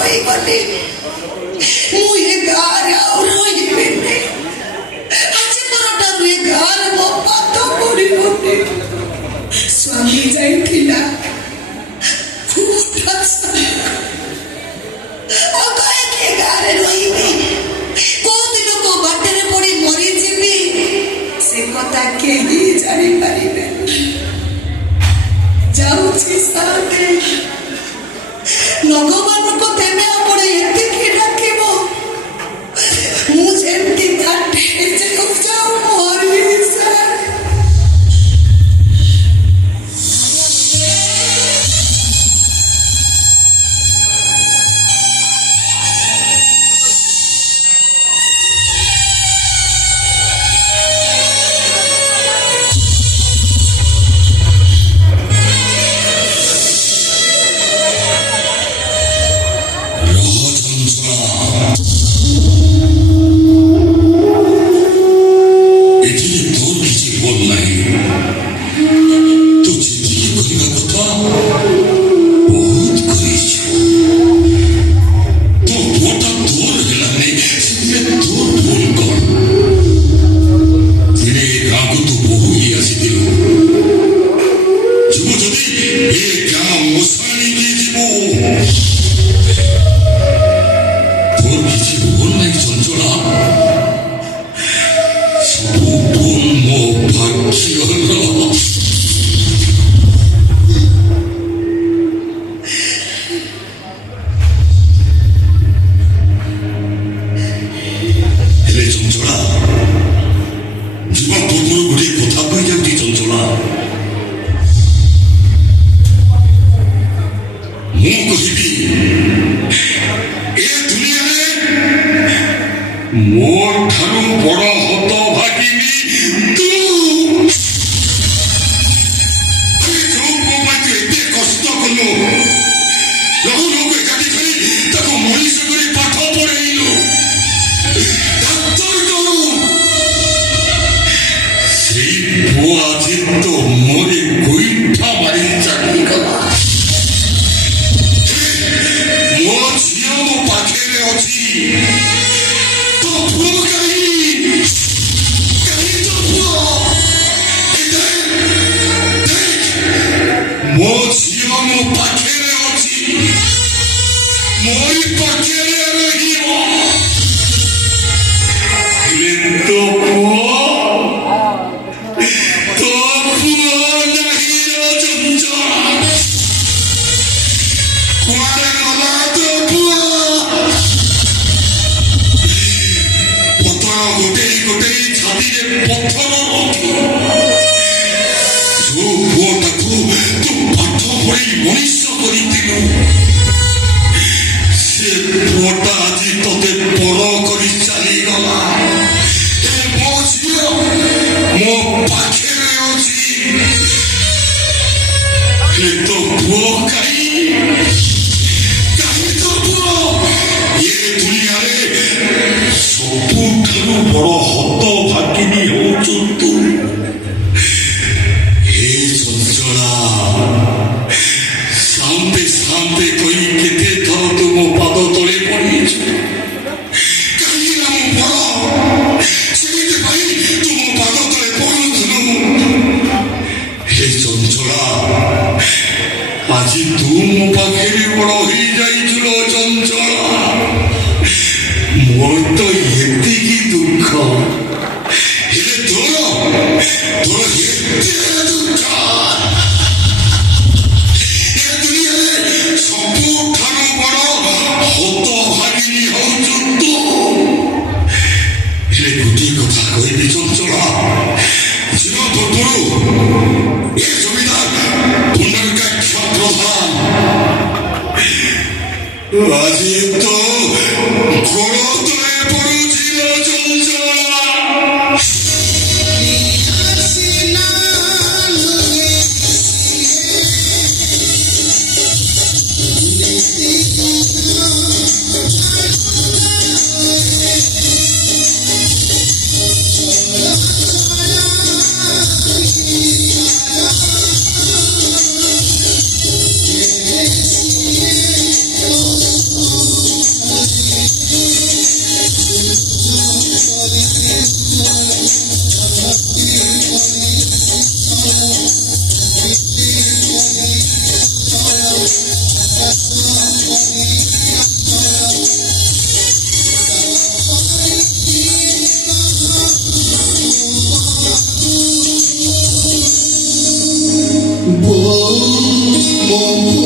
ରହିଗଲେ ମୁଁ ଏ ଗାଁରେ ଆଉ ରହିବିନି। ଆଜି ପରଠାରୁ ଏ ଗାଁରେ ମୋ ପାଦ ପଡ଼ିବନି। ସ୍ୱାମୀ ଯାଇଥିଲା ଗାଁରେ ରହିବି, କୋଉଦିନ କୋଉ ବାଟରେ ପଡି ମରିଯିବି ସେ କଥା କେହି ଜାଣିପାରିବେ। ଯାଉଛି ସାଥେ ଭଗବାନଙ୍କୁ ତେବେ ଆପଣ ଏତିକି ଡାକିବ ମୁଁ ଯେମିତି କାଟେ ଯାଉ ମରିବି ସାର୍। मोर ठारू बड़ हत भागिनी तू जो मो पाखे एते कष्ट कलु लहु लोक एकाठी करी ताको मनीष करी पाठ पढ़ेइलु डाक्टर करू सेई पुआ आज तो मोरे गोइठा मारी चाली गला मो झियो मो पाखे अछि मो झियो मो पाखे अच्छी मोरी पाखे रहिबो तो पुओ नहीं चंचल कुआरे गला तो पुओ पत्थर गोटे गोटे छाती पत्थर रखी जो पुओटाକୁ तू पाठ पढ़ी मनुष्य करिथिलु से पुओटा आज तोते पर करी चली गला ए मो झियो मो पाखे अछि हे तो पुओ काई तो पुओ ये दुनिया रे सबुठारू बड़ हत भागिनी होचु तू शांति शांति कोई केते थर तुम पाद तले पड़ी कहीं ना मु बड़ सेमिते भाई तुम पाद तले पड़ुथनु हे चंचला आज तू मो पाखे बड़ हो जाइछुलो चंचला मोर तो एतिकी दुख हेले तोर एते दुख सबुठारू बड़ हत भागिनी होचु तू हेले गोटे कथा कहबी चंचला जीव पूर्वरु ए जमीदार पुनर्काक्ष प्रधान ମୋ